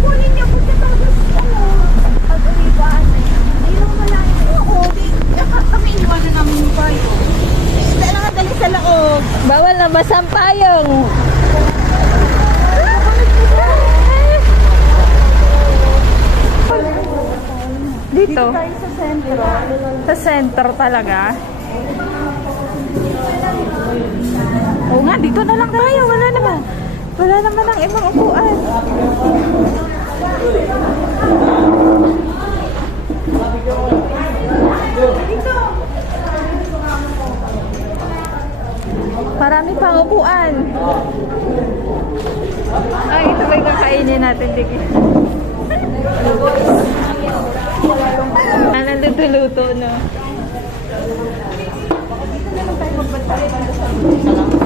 kunin niyo po sa tapos, pag-uliban. Ayaw malayo. Oo, kami iwanan namin yung bayo. Kailangan dali sa loob. Bawal na masampayong. Dito. Tayo sa sentro. Sa center talaga. Oo nga, dito na lang tayo. Wala naman. Wala naman ang ibang upuan. Marami pang upuan. Ay, ito ba yung kakainin natin, Digi? Nandito-luto, no? Dito na lang tayo magbantay.